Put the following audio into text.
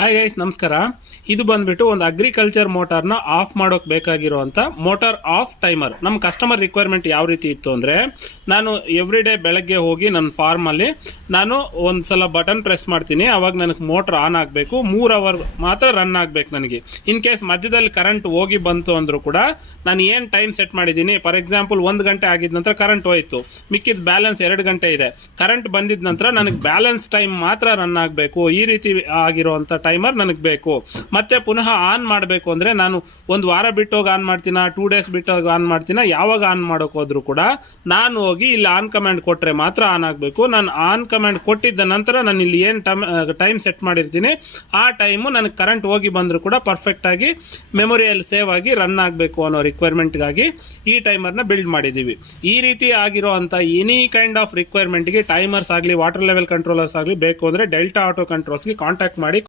Hi guys, ನಮಸ್ಕಾರ. ಇದು ಬಂದ್ಬಿಟ್ಟು ಒಂದು ಅಗ್ರಿಕಲ್ಚರ್ ಮೋಟಾರ್ನ ಆಫ್ ಮಾಡೋಕೆ ಬೇಕಾಗಿರುವಂಥ ಮೋಟಾರ್ ಆಫ್ ಟೈಮರ್. ನಮ್ಮ ಕಸ್ಟಮರ್ ರಿಕ್ವೈರ್ಮೆಂಟ್ ಯಾವ ರೀತಿ ಇತ್ತು ಅಂದರೆ, ನಾನು ಎವ್ರಿ ಡೇ ಬೆಳಗ್ಗೆ ಹೋಗಿ ನನ್ನ ಫಾರ್ಮಲ್ಲಿ ನಾನು ಒಂದು ಸಲ ಬಟನ್ ಪ್ರೆಸ್ ಮಾಡ್ತೀನಿ, ಅವಾಗ ನನಗೆ ಮೋಟ್ರ್ ಆನ್ ಆಗಬೇಕು. 3 ಅವರ್ ಮಾತ್ರ ರನ್ ಆಗಬೇಕು ನನಗೆ. ಇನ್ ಕೇಸ್ ಮಧ್ಯದಲ್ಲಿ ಕರೆಂಟ್ ಹೋಗಿ ಬಂತು ಅಂದರೂ ಕೂಡ ನಾನು ಏನು ಟೈಮ್ ಸೆಟ್ ಮಾಡಿದ್ದೀನಿ, ಫಾರ್ ಎಕ್ಸಾಂಪಲ್ 1 ಗಂಟೆ ಆಗಿದ ನಂತರ ಕರೆಂಟ್ ಹೋಯಿತು, ಮಿಕ್ಕಿದ ಬ್ಯಾಲೆನ್ಸ್ 2 ಗಂಟೆ ಇದೆ. ಕರೆಂಟ್ ಬಂದಿದ ನಂತರ ನನಗೆ ಬ್ಯಾಲೆನ್ಸ್ ಟೈಮ್ ಮಾತ್ರ ರನ್ ಆಗಬೇಕು. ಈ ರೀತಿ ಆಗಿರುವಂಥ ಟೈಮರ್ ನನಗೆ ಬೇಕು. ಮತ್ತೆ ಪುನಃ ಆನ್ ಮಾಡಬೇಕು ಅಂದರೆ ನಾನು 1 ವಾರ ಬಿಟ್ಟೋಗಿ ಆನ್ ಮಾಡ್ತೀನ, 2 ಡೇಸ್ ಬಿಟ್ಟೋಗಿ ಆನ್ ಮಾಡ್ತೀನ, ಯಾವಾಗ ಆನ್ ಮಾಡೋಕೆ ಹೋದ್ರೂ ಕೂಡ ನಾನು ಹೋಗಿ ಇಲ್ಲಿ ಆನ್ ಕಮಾಂಡ್ ಕೊಟ್ಟರೆ ಮಾತ್ರ ಆನ್ ಆಗಬೇಕು. ನಾನು ಆನ್ ಕಮಾಂಡ್ ಕೊಟ್ಟಿದ್ದ ನಂತರ ನಾನು ಇಲ್ಲಿ ಏನು ಟೈಮ್ ಸೆಟ್ ಮಾಡಿರ್ತೀನಿ ಆ ಟೈಮು ನನಗೆ ಕರೆಂಟ್ ಹೋಗಿ ಬಂದರೂ ಕೂಡ ಪರ್ಫೆಕ್ಟಾಗಿ ಮೆಮೊರಿಯಲ್ಲಿ ಸೇವ್ ಆಗಿ ರನ್ ಆಗಬೇಕು ಅನ್ನೋ ರಿಕ್ವೈರ್ಮೆಂಟ್ಗಾಗಿ ಈ ಟೈಮರ್ನ ಬಿಲ್ಡ್ ಮಾಡಿದ್ದೀವಿ. ಈ ರೀತಿ ಆಗಿರೋ ಅಂಥ ಎನಿ ಕೈಂಡ್ ಆಫ್ ರಿಕ್ವೈರ್ಮೆಂಟ್ಗೆ ಟೈಮರ್ಸ್ ಆಗಲಿ, ವಾಟರ್ ಲೆವೆಲ್ ಕಂಟ್ರೋಲರ್ಸ್ ಆಗಲಿ ಬೇಕು ಅಂದರೆ ಡೆಲ್ಟಾ ಆಟೋ ಕಂಟ್ರೋಲ್ಸ್ಗೆ ಕಾಂಟ್ಯಾಕ್ಟ್ ಮಾಡಿ.